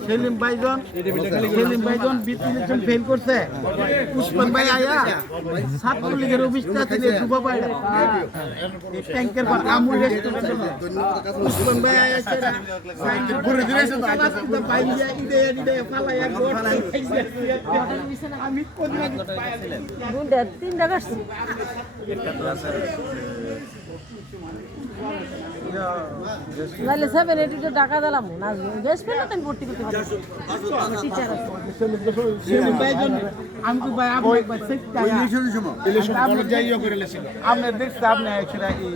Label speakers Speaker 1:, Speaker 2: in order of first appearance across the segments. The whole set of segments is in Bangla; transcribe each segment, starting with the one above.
Speaker 1: সেলিম ভাইজন সেলিম ভাইজন বিদ্যুৎ ফেল করছে। উসমান ভাই আয়া ছাত্রলীগের অফিসটা থেকে ডুবা পায় এই ট্যাঙ্কের পর আমুল রেস্টুরেন্ট উসমান ভাই আয়া ঘুরে গোট আমি কোদিন আগে
Speaker 2: নাহলে সেভেন এইটিতে টাকা দিলাম না গ্যাস পেলে তো আমি ভর্তি করতে পারব। টিচার
Speaker 1: আমি তো ভাই আপনি একবার সেটা আপনি দেখতে আপনি সেটা এই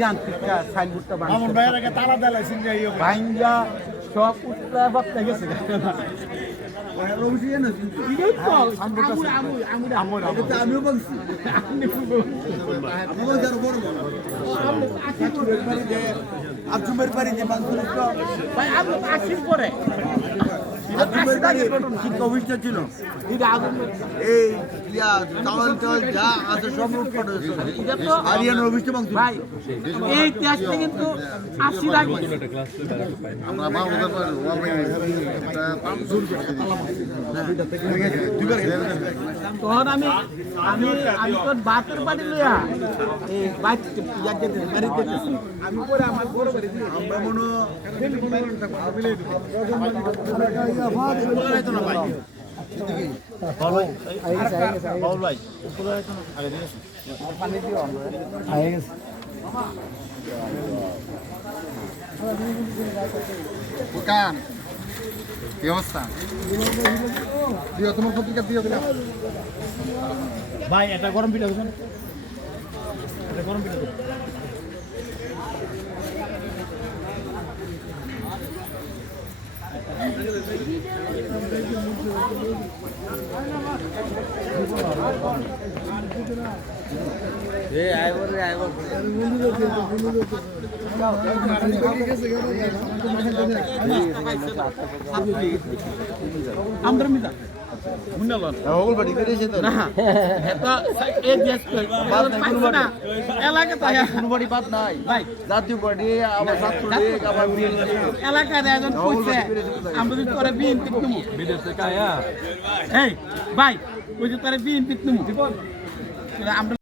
Speaker 1: যান্ত্রিকটা সাইনবোর্ডটা বানিয়েছেন ভাইঙ্গা সব উত্তর বক্তা গেছে। এটাই তো, আমুল, আমুল, আমুল, আমুল।
Speaker 3: আমিও বলছি। যে আরও বড় বড় আজুমের আজুমের বাড়িতে বাংলা
Speaker 1: ভাই, আমি আসির পরে।
Speaker 3: শিক্ষা অফিসটা ছিল? এই ইয়া যা আছে সব লুটপাট হয়েছে।
Speaker 1: এটা
Speaker 3: অফিসটা বাংলা
Speaker 1: ভাই এই ইতিহাসটা কিন্তু আগে
Speaker 4: আমরা মা ওদের
Speaker 1: তখন আমি আমি আমি তোর বাতের বাড়ি লইয়া এই বাইক বাড়িতে আমি পরে আমার বড় বাড়ি
Speaker 3: আমরা মনে
Speaker 4: দোকান কি অবস্থা? দিও, তোমার পত্রিকা দিও কিনা
Speaker 1: ভাই এটা গরম পিঠা এটা গরম পিঠা आमदार
Speaker 3: मी বাড়ি বাদ নাই।
Speaker 1: ভাই।
Speaker 3: জাতীয় পার্টি আবার ছাত্রলীগ আবার বিএনপি।
Speaker 1: একজন কইছে আমরা যদি তোরা বিএনপি তুমি এই ভাই ওই যে তোরা বিএনপি তুমি আমরা